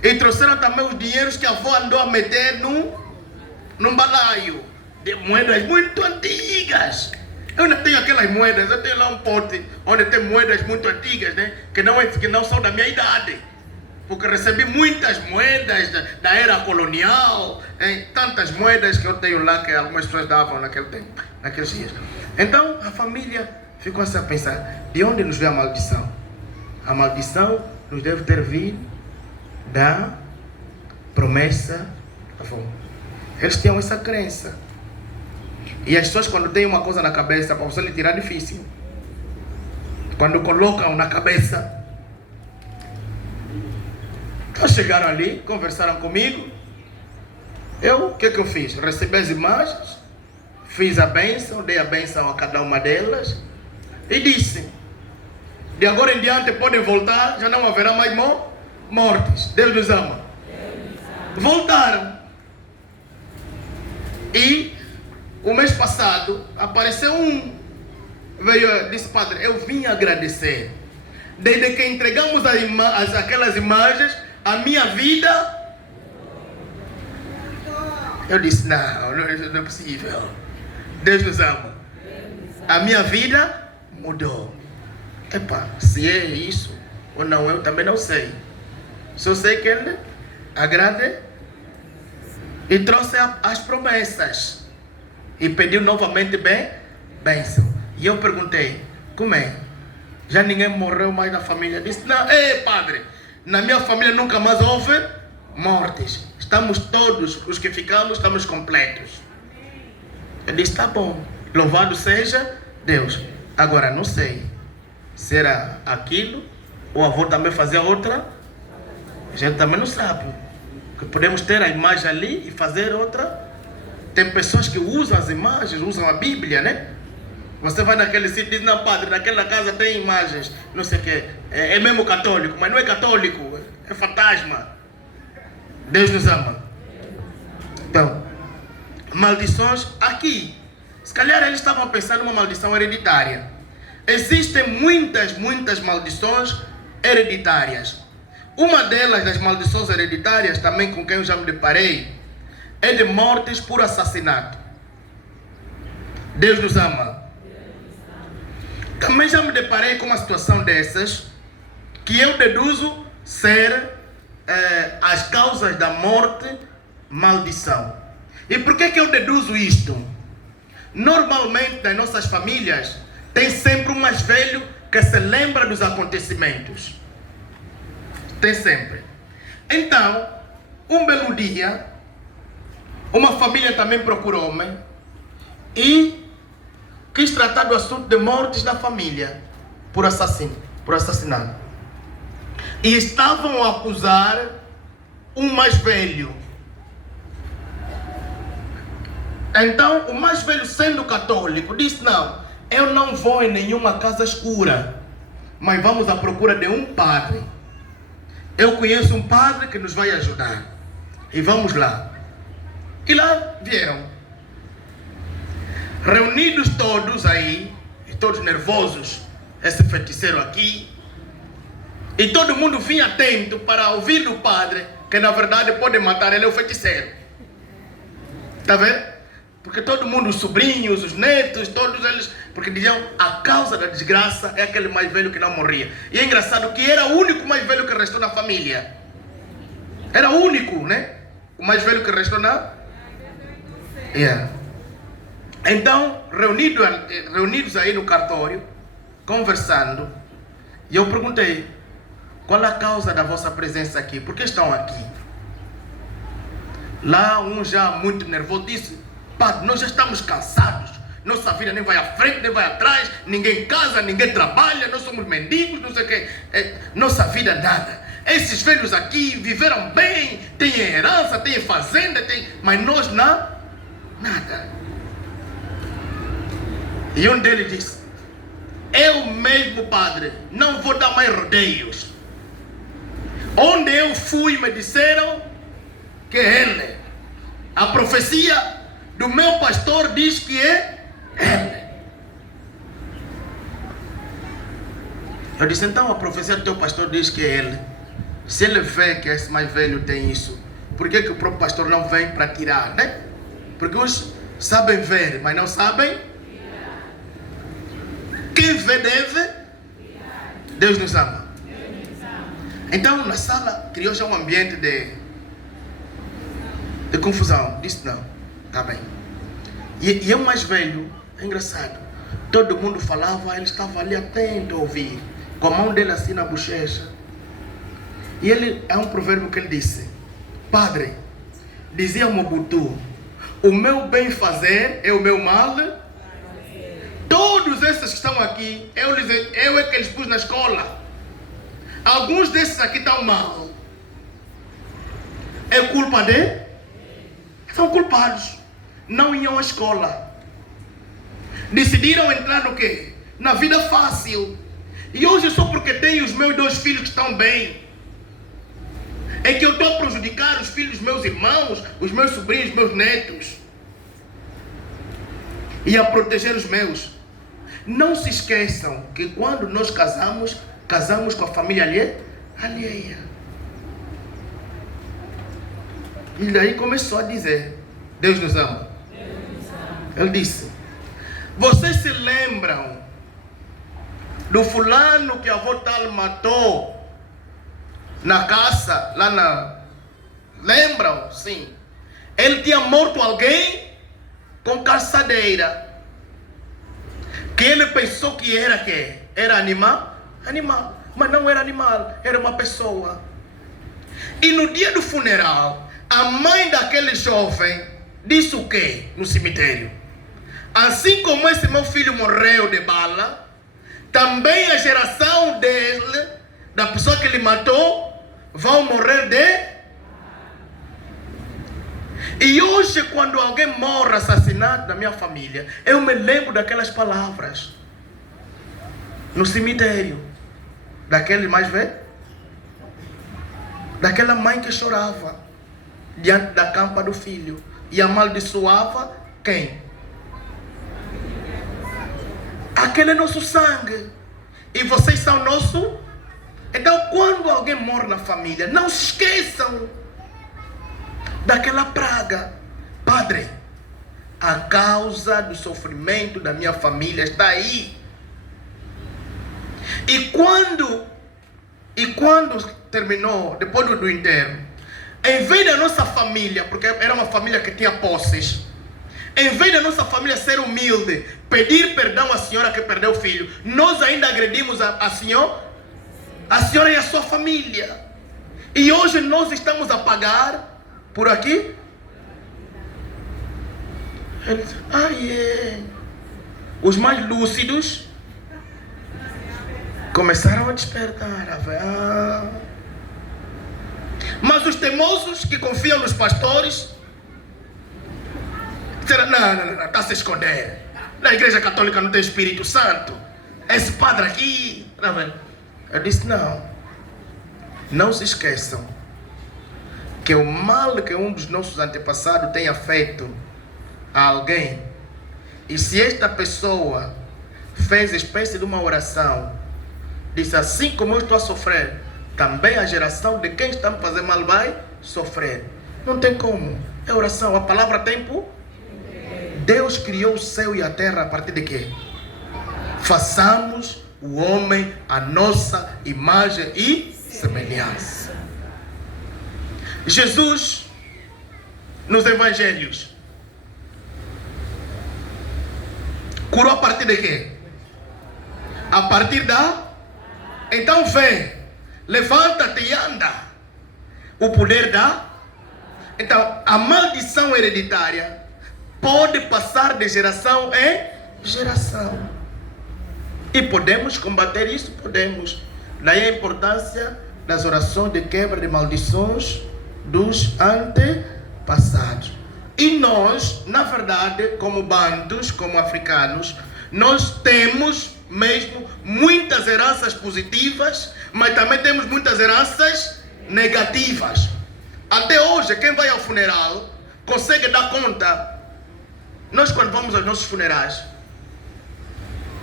E trouxeram também os dinheiros que a avó andou a meter num balaio de moedas muito antigas. Eu ainda tenho aquelas moedas, eu tenho lá um pote onde tem moedas muito antigas, né? Que não são da minha idade. Porque recebi muitas moedas da era colonial, tantas moedas que eu tenho lá que algumas pessoas davam naquele tempo, naqueles dias. Então a família ficou assim a pensar, de onde nos veio a maldição? A maldição nos deve ter vindo da promessa da avó. Eles tinham essa crença. E as pessoas, quando têm uma coisa na cabeça, para você lhe tirar é difícil. Quando colocam na cabeça. Então chegaram ali, conversaram comigo. O que eu fiz? Recebi as imagens, fiz a bênção, dei a bênção a cada uma delas e disse, de agora em diante podem voltar, já não haverá mais mortes. Deus nos ama. Voltaram. E o mês passado apareceu disse, padre, eu vim agradecer. Desde que entregamos aquelas imagens, a minha vida... Eu disse, não é possível. Deus nos ama. A minha vida mudou. Se é isso ou não, eu também não sei. Só sei que ele agrade e trouxe as promessas. E pediu novamente bênção. E eu perguntei, como é? Já ninguém morreu mais na família? Disse, não, padre, na minha família nunca mais houve mortes. Estamos todos, os que ficamos, estamos completos. Eu disse, tá bom, louvado seja Deus. Agora, não sei se era aquilo, ou a avó também fazia outra. A gente também não sabe. Que podemos ter a imagem ali e fazer outra. Tem pessoas que usam as imagens, usam a Bíblia, né? Você vai naquele sítio e diz, não, padre, naquela casa tem imagens, não sei o que. É mesmo católico, mas não é católico, é fantasma. Deus nos ama. Então, maldições aqui. Se calhar eles estavam pensando numa maldição hereditária. Existem muitas maldições hereditárias. Uma delas, das maldições hereditárias, também com quem eu já me deparei, é de mortes por assassinato. Deus nos ama. Também já me deparei com uma situação dessas, que eu deduzo ser as causas da morte, maldição. E por que eu deduzo isto? Normalmente, nas nossas famílias, tem sempre um mais velho que se lembra dos acontecimentos. Tem sempre. Então, um belo dia, uma família também procurou-me e quis tratar do assunto de mortes na família por assassinato. E estavam a acusar um mais velho. Então, o mais velho, sendo católico, disse: não, eu não vou em nenhuma casa escura, mas vamos à procura de um padre. Eu conheço um padre que nos vai ajudar. E vamos lá. E lá vieram. Reunidos todos aí, e todos nervosos, esse feiticeiro aqui. E todo mundo vinha atento para ouvir do padre, que na verdade pode matar, ele é o feiticeiro. Está vendo? Porque todo mundo, os sobrinhos, os netos, todos eles, porque diziam, a causa da desgraça é aquele mais velho que não morria. E é engraçado que era o único mais velho que restou na família. Era o único, né? O mais velho que restou na... Yeah. Então, reunidos aí no cartório, conversando, e eu perguntei, qual a causa da vossa presença aqui? Por que estão aqui? Lá um já muito nervoso disse, padre, nós já estamos cansados. Nossa vida nem vai à frente, nem vai atrás. Ninguém casa, ninguém trabalha. Nós somos mendigos, não sei o quê. Nossa vida nada. Esses velhos aqui viveram bem, têm herança, têm fazenda, mas nós não, nada. E um deles disse, eu mesmo, padre, não vou dar mais rodeios. Onde eu fui, me disseram que ele, a profecia do meu pastor diz que é ele. Eu disse, então a profecia do teu pastor diz que é ele. Se ele vê que esse mais velho tem isso, por que o próprio pastor não vem para tirar, né? Porque uns sabem ver, mas não sabem. Quem vê deve. Deus nos ama. Então na sala criou já um ambiente de confusão. Disse não, está bem. E eu mais velho, é engraçado, todo mundo falava, ele estava ali atento a ouvir, com a mão dele assim na bochecha. E ele, há um provérbio que ele disse, padre, dizia Mobutu, o meu bem fazer é o meu mal. Todos esses que estão aqui, eu é que eles pus na escola. Alguns desses aqui estão mal. É culpa de? São culpados. Não iam à escola. Decidiram entrar no quê? Na vida fácil. E hoje só porque tenho os meus 2 filhos que estão bem, é que eu estou a prejudicar os filhos dos meus irmãos, os meus sobrinhos, os meus netos. E a proteger os meus. Não se esqueçam que quando nós casamos com a família alheia. E daí começou a dizer, Deus nos ama. Ele disse, vocês se lembram do fulano que a avó tal matou na caça, lá na... Lembram? Sim. Ele tinha morto alguém com caçadeira. Que ele pensou que era quê? Era animal? Animal. Mas não era animal, era uma pessoa. E no dia do funeral, a mãe daquele jovem disse o quê no cemitério? Assim como esse meu filho morreu de bala, também a geração dele, da pessoa que ele matou, vão morrer de... E hoje, quando alguém morre assassinado na minha família, eu me lembro daquelas palavras no cemitério, daquele mais velho, daquela mãe que chorava diante da campa do filho e amaldiçoava quem? Aquele é nosso sangue. E vocês são nosso. Então, quando alguém morre na família, não se esqueçam daquela praga. Padre, a causa do sofrimento da minha família está aí. E quando terminou, depois do enterro, em vez da nossa família, porque era uma família que tinha posses, em vez da nossa família ser humilde, pedir perdão à senhora que perdeu o filho, nós ainda agredimos a senhora e a sua família. E hoje nós estamos a pagar por aqui. Os mais lúcidos começaram a despertar. Mas os teimosos que confiam nos pastores disseram, não, está a se esconder. Na igreja católica não tem Espírito Santo. Esse padre aqui, tá vendo? Eu disse, não se esqueçam que o mal que um dos nossos antepassados tenha feito a alguém, e se esta pessoa fez espécie de uma oração, disse, assim como eu estou a sofrer, também a geração de quem está a me fazer mal vai sofrer. Não tem como. É oração. A palavra tempo. Deus criou o céu e a terra a partir de quê? Façamos o homem a nossa imagem e semelhança. Jesus, nos evangelhos, curou a partir de quê? A partir da... Então vem, levanta-te e anda. O poder da... Então, a maldição hereditária pode passar de geração em geração. E podemos combater isso? Podemos. Daí a importância das orações de quebra de maldições dos antepassados. E nós, na verdade, como bantus, como africanos, nós temos mesmo muitas heranças positivas, mas também temos muitas heranças negativas. Até hoje, quem vai ao funeral consegue dar conta. Nós, quando vamos aos nossos funerais,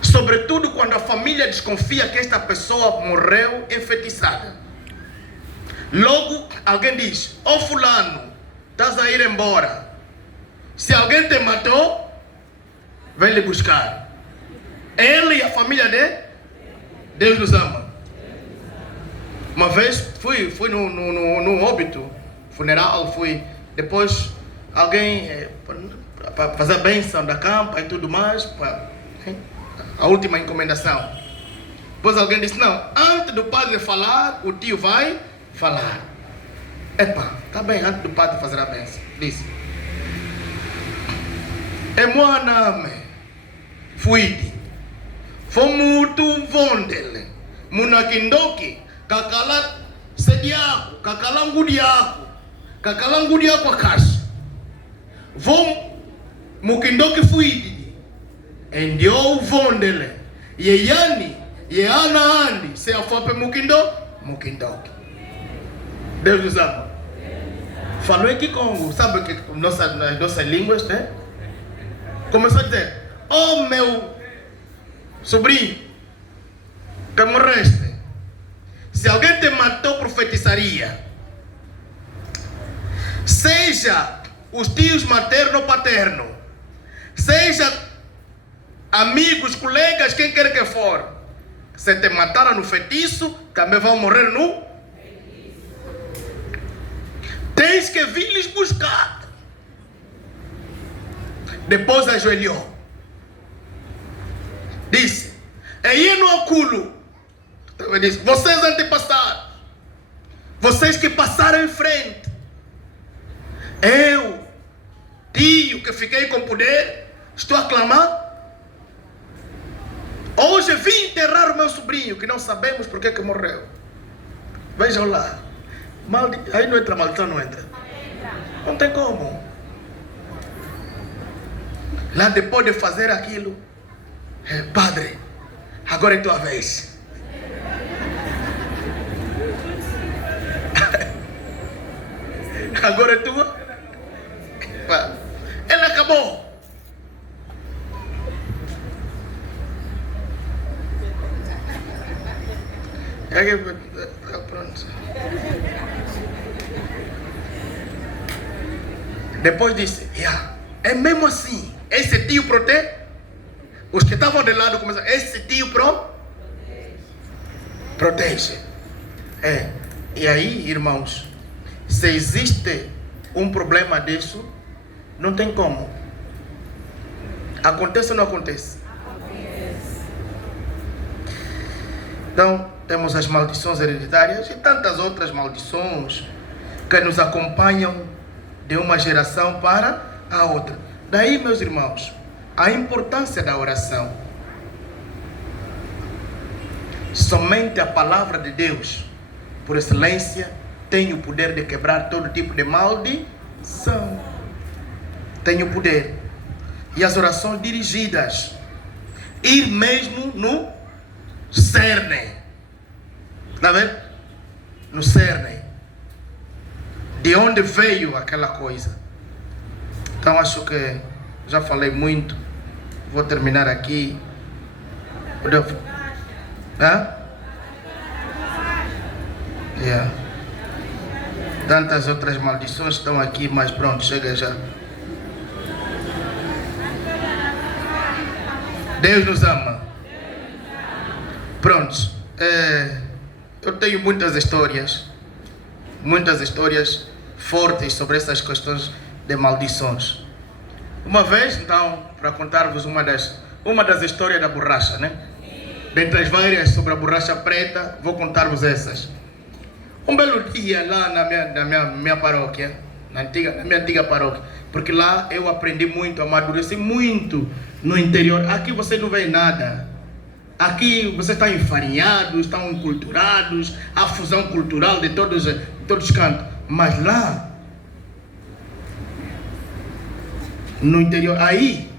sobretudo quando a família desconfia que esta pessoa morreu enfeitiçada, logo alguém diz, fulano, estás a ir embora. Se alguém te matou, vem lhe buscar. Ele e a família dele, Deus nos ama. Uma vez fui no óbito, funeral, depois alguém para fazer a bênção da campa e tudo mais, a última encomendação. Depois alguém disse, não, antes do padre falar, o tio vai falar. Tá bem, antes do padre fazer a bênção. Disse, Moaname, fuidi, fomutu vondele, munakindoki, kakala sediaku, kakalangudiaku akashi, vom mukindoki fuidi, endio vondele, yeyani, yeana andi, se afope mukindoki. Deus nos ama. Falou aqui com, sabe que nossas línguas, né? Começou a dizer, meu sobrinho, que morreste, se alguém te matou por feitiçaria, seja os tios materno ou paterno, seja amigos, colegas, quem quer que for, se te mataram no feitiço, também vão morrer no feitiço. Tens que vir lhes buscar. Depois ajoelhou. Disse, no oculo. Disse, vocês antepassados, vocês que passaram em frente, eu, tio que fiquei com poder, estou a clamar. Hoje vim enterrar o meu sobrinho, que não sabemos porque que morreu. Vejam lá. Aí não entra maldição, não entra. Não tem como. Lá depois de fazer aquilo, padre, agora é tua vez. Agora é tua. Ele acabou. Pronto. Depois disse, é mesmo assim. Esse tio protege. Os que estavam de lado começaram, esse tio protege. E aí, irmãos, se existe um problema disso, não tem como. Acontece ou não acontece? Acontece. Então, temos as maldições hereditárias e tantas outras maldições que nos acompanham de uma geração para a outra. Daí, meus irmãos, a importância da oração. Somente a palavra de Deus, por excelência, tem o poder de quebrar todo tipo de maldição. Tem o poder. E as orações dirigidas, ir mesmo no cerne. Está vendo? No cerne. De onde veio aquela coisa. Então acho que já falei muito. Vou terminar aqui. Tantas outras maldições estão aqui, mas pronto, chega já. Deus nos ama. Pronto. Eu tenho muitas histórias fortes sobre essas questões de maldições. Uma vez, então, para contar-vos uma das histórias da borracha, né? Dentre as várias sobre a borracha preta, vou contar-vos essas. Um belo dia lá na minha paróquia, na minha antiga paróquia, porque lá eu aprendi muito, amadureci muito no interior. Aqui você não vê nada. Aqui vocês estão enfarinhados, estão enculturados, a fusão cultural de todos os cantos. Mas lá, no interior, aí,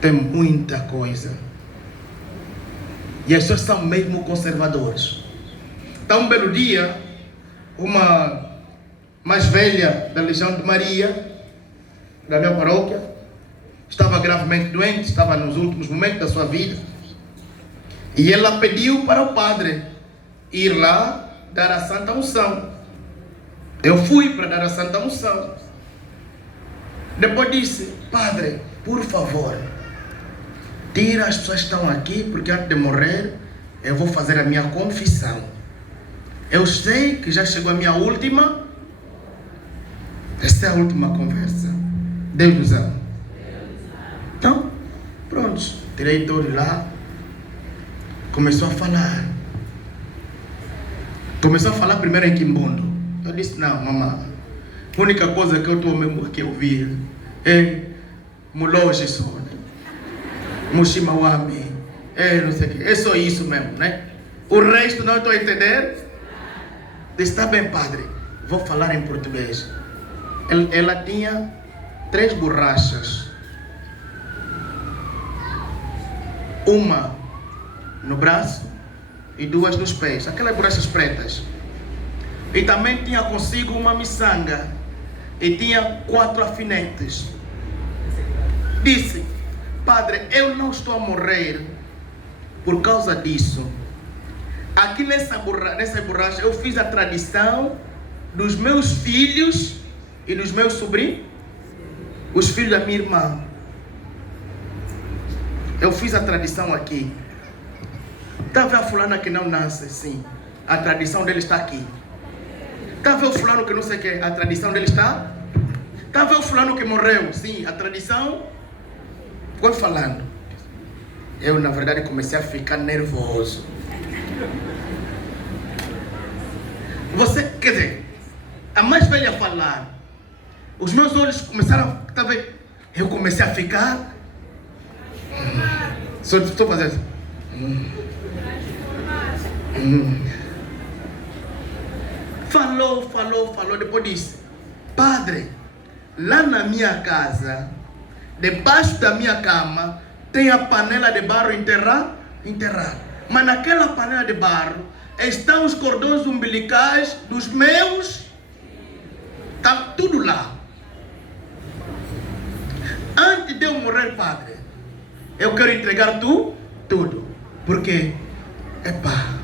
tem muita coisa. E as pessoas são mesmo conservadores. Então, um belo dia, uma mais velha da Legião de Maria, da minha paróquia, estava gravemente doente, estava nos últimos momentos da sua vida. E ela pediu para o padre ir lá dar a Santa Unção. Eu fui para dar a Santa Unção. Depois disse, padre, por favor, tira as pessoas que estão aqui, porque antes de morrer, eu vou fazer a minha confissão. Eu sei que já chegou a minha última. Esta é a última conversa. Deus nos ama. Então, pronto, tirei todo lá. Começou a falar. Começou a falar primeiro em Quimbondo. Eu disse, não, mamãe. A única coisa que eu estou mesmo aqui a ouvir é Muloge só, né? Mushimawami. Não sei o que. É só isso mesmo, né? O resto não estou a entender. Disse, está bem, padre. Vou falar em português. Ela tinha 3 borrachas. Uma no braço e 2 nos pés. Aquelas borrachas pretas. E também tinha consigo uma miçanga. E tinha 4 alfinetes. Disse, padre, eu não estou a morrer por causa disso. Aqui nessa borracha eu fiz a tradição dos meus filhos e dos meus sobrinhos, os filhos da minha irmã. Eu fiz a tradição aqui. Está a ver a fulana que não nasce? Sim. A tradição dele está aqui. Está a ver o fulano que não sei o que? A tradição dele está? Está a ver o fulano que morreu? Sim. A tradição? Foi falando. Eu, na verdade, comecei a ficar nervoso. Você, quer dizer, a mais velha a falar, os meus olhos começaram a, tá vendo? Eu comecei a ficar. Só estou fazendo. Falou, depois disse, padre, lá na minha casa, debaixo da minha cama, tem a panela de barro enterrada. Mas naquela panela de barro estão os cordões umbilicais dos meus. Está tudo lá. Antes de eu morrer, padre, eu quero entregar tudo. Porque epá,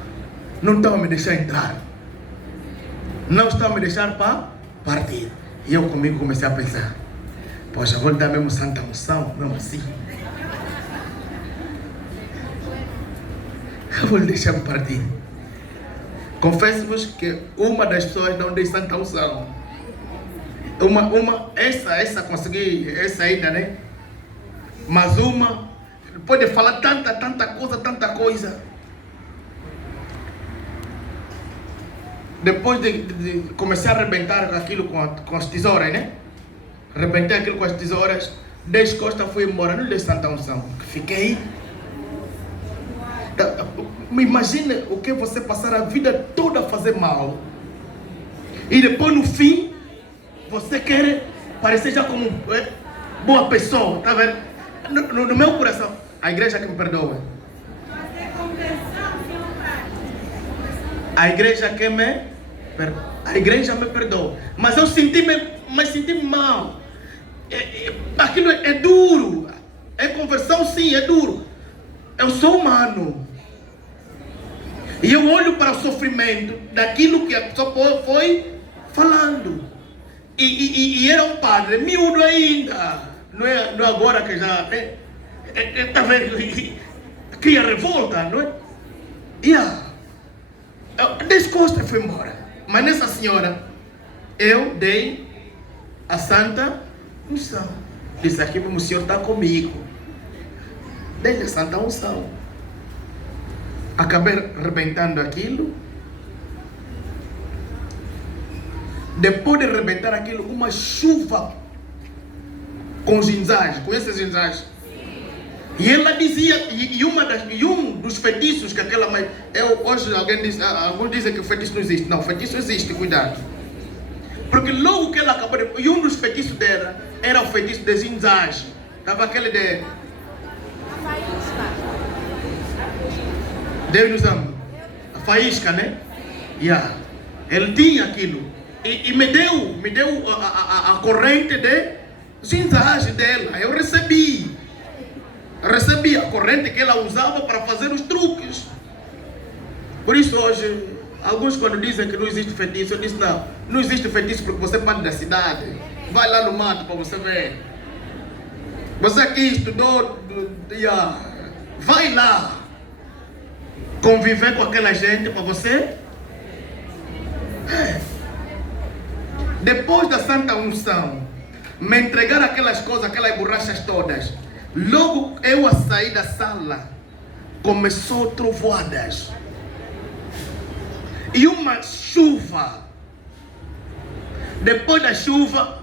não estão a me deixar entrar. Não estão a me deixar para partir. E eu comigo comecei a pensar, poxa, vou lhe dar mesmo santa unção, mesmo assim. Eu vou lhe deixar me partir. Confesso-vos que uma das pessoas não dei santa unção. Essa consegui, essa ainda, né? Mas uma, pode falar tanta coisa. Depois de começar a arrebentar aquilo com as tesouras, né? Arrebentei aquilo com as tesouras, dei as costas, fui embora, não dei santa unção. Fiquei. Me imagine o que você passar a vida toda a fazer mal. E depois no fim, você quer parecer já como boa pessoa, tá vendo? No meu coração, a igreja que me perdoa. A igreja que a igreja me perdoa. Mas eu senti mal. Aquilo é duro. É conversão, sim, é duro. Eu sou humano. E eu olho para o sofrimento daquilo que a pessoa foi falando. E era um padre, miúdo ainda. Não é agora que já... Tá vendo? Cria revolta, não é? Descosta e foi embora. Mas nessa senhora, eu dei a santa unção. Disse aqui, o senhor está comigo. Dei a santa unção. Acabei arrebentando aquilo. Depois de arrebentar aquilo, uma chuva com ginzagem. Conhece ginzagem? E ela dizia, e um dos feitiços que aquela mãe... hoje alguns dizem que o feitiço não existe. Não, o feitiço existe, cuidado. Porque logo que ela acabou de... E um dos feitiços dela era o feitiço de ginzagem. Estava aquele de... A faísca. Deus nos ama. A faísca, né? Ele tinha aquilo. E me deu a corrente de ginzagem dela. Eu recebi a corrente que ela usava para fazer os truques. Por isso hoje, alguns quando dizem que não existe feitiço, eu disse não existe feitiço porque você parte da cidade. Vai lá no mato para você ver. Você aqui estudou, vai lá conviver com aquela gente para você. Depois da santa unção, me entregar aquelas coisas, aquelas borrachas todas. Logo eu a sair da sala, começou trovoadas. E uma chuva. Depois da chuva,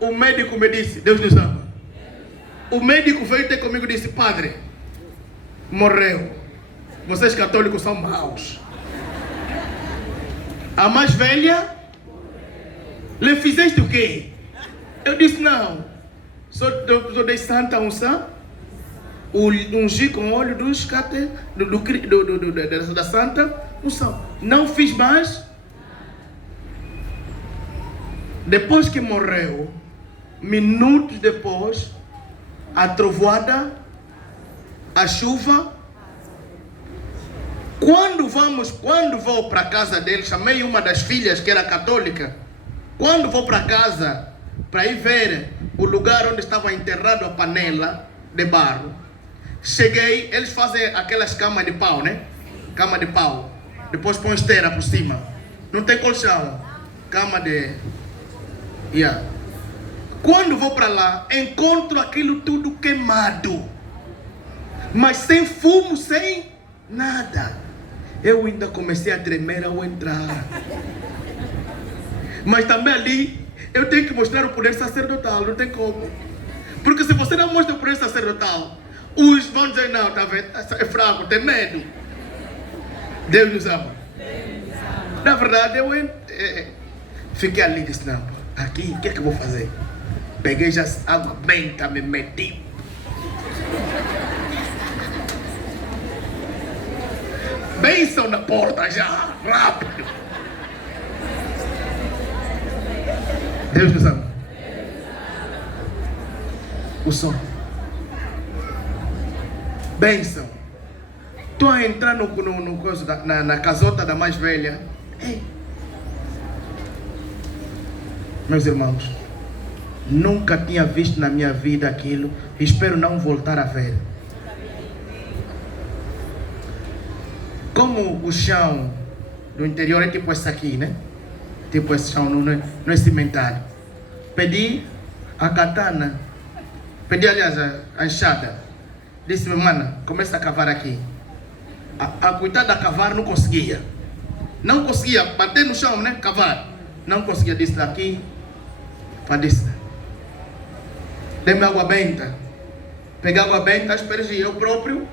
o médico me disse, Deus nos ama. O médico veio ter comigo e disse, padre, morreu. Vocês católicos são maus. A mais velha, lhe fizeste o quê? Eu disse, não. Só dei santa unção, ungi com óleo da santa unção. Não fiz mais. Depois que morreu, minutos depois, a trovoada, a chuva. Quando vou para a casa dele, chamei uma das filhas que era católica. Quando vou para casa, para ir ver o lugar onde estava enterrado a panela de barro, cheguei, eles fazem aquelas camas de pau, né? Cama de pau. Depois põe esteira por cima. Não tem colchão. Cama de... Quando vou para lá, encontro aquilo tudo queimado. Mas sem fumo, sem nada. Eu ainda comecei a tremer ao entrar. Mas também ali, eu tenho que mostrar o poder sacerdotal, não tem como. Porque se você não mostra o poder sacerdotal, os vão dizer, não, tá vendo? É fraco, tem medo. Deus nos ama. Na verdade, eu fiquei ali e disse, não, aqui, o que é que eu vou fazer? Peguei já água benta, me meti. Bênção na porta já, rápido. Deus nos ama. O som. Bênção. Estou a entrar na casota da mais velha. Ei. Meus irmãos, nunca tinha visto na minha vida aquilo. Espero não voltar a ver. Como o chão do interior é tipo esse aqui, né? Tipo esse chão, não é cimentário. Pedi a katana, aliás a enxada. Disse-me, mana, começa a cavar aqui. A coitada a cavar não conseguia. Não conseguia bater no chão, né? Cavar. Não conseguia. Disse daqui para disse. Dê-me água benta. Peguei água benta, aspergi. Eu próprio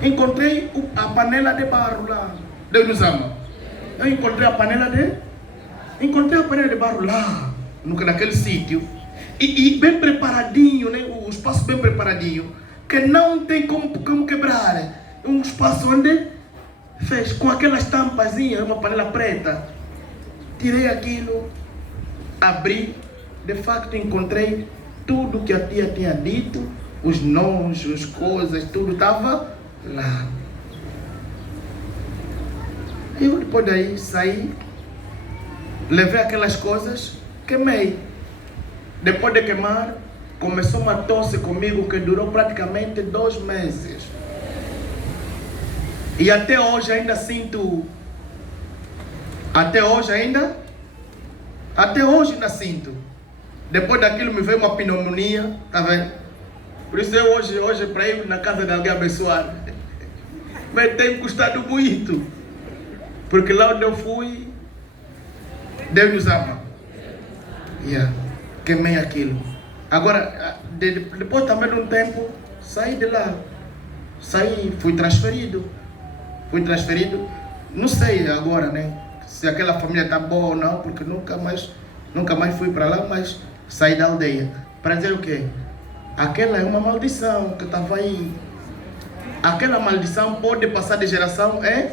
encontrei a panela de barro lá. Deus nos ama. Eu encontrei a panela de barro lá, naquele sítio. E bem preparadinho, né? O espaço bem preparadinho, que não tem como quebrar. Um espaço onde fez com aquelas tampazinhas, uma panela preta. Tirei aquilo, abri, de facto encontrei tudo que a tia tinha dito, os nós, as coisas, tudo estava lá. Eu depois daí saí, levei aquelas coisas, queimei. Depois de queimar, começou uma tosse comigo que durou praticamente 2 meses. E até hoje ainda sinto. Até hoje ainda sinto. Depois daquilo me veio uma pneumonia, tá vendo? Por isso eu hoje para ir na casa de alguém abençoado, mas tem custado muito. Porque lá onde eu fui, Deus nos ama. Queimei aquilo. Agora, depois também de um tempo, saí de lá. Fui transferido. Não sei agora, né? Se aquela família está boa ou não, porque nunca mais fui para lá, mas saí da aldeia. Para dizer o quê? Aquela é uma maldição que estava aí. Aquela maldição pode passar de geração, é?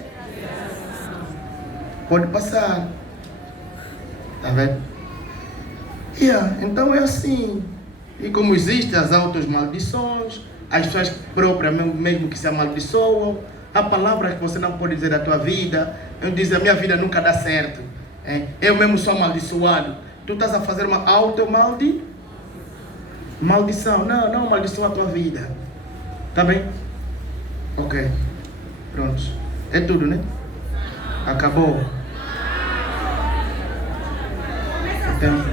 Pode passar. Tá vendo? Então é assim. E como existem as auto-maldições, as pessoas próprias mesmo que se amaldiçoam, há palavras que você não pode dizer da tua vida. Eu digo, a minha vida nunca dá certo. Eu mesmo sou amaldiçoado. Tu estás a fazer uma maldição. Não amaldiçoa a tua vida. Tá bem? Ok. Pronto. É tudo, né? Acabou. Então,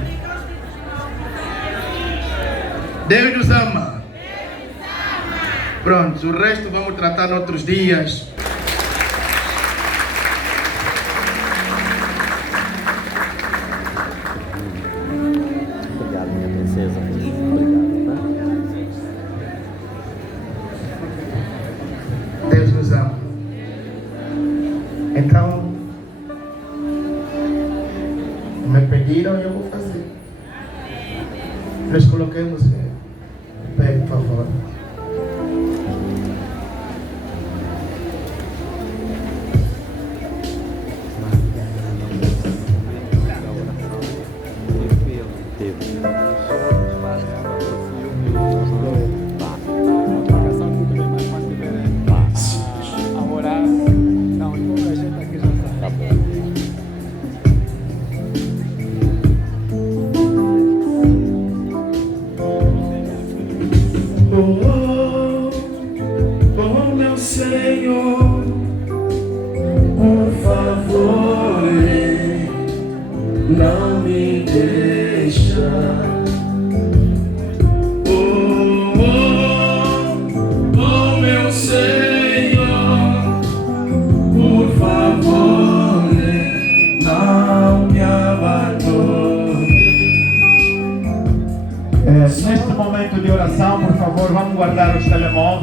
Deus nos ama. Pronto, o resto vamos tratar em outros dias. Obrigado, minha princesa. Obrigado, tá? Deus nos ama. Então, me pediram e eu vou fazer. Nós coloquemos pé, por favor. Oh, meu Senhor, por favor, não me deixa. Oh, meu Senhor, por favor, não me abandone. Neste momento de oração, por favor, vamos guardar os telemóveis.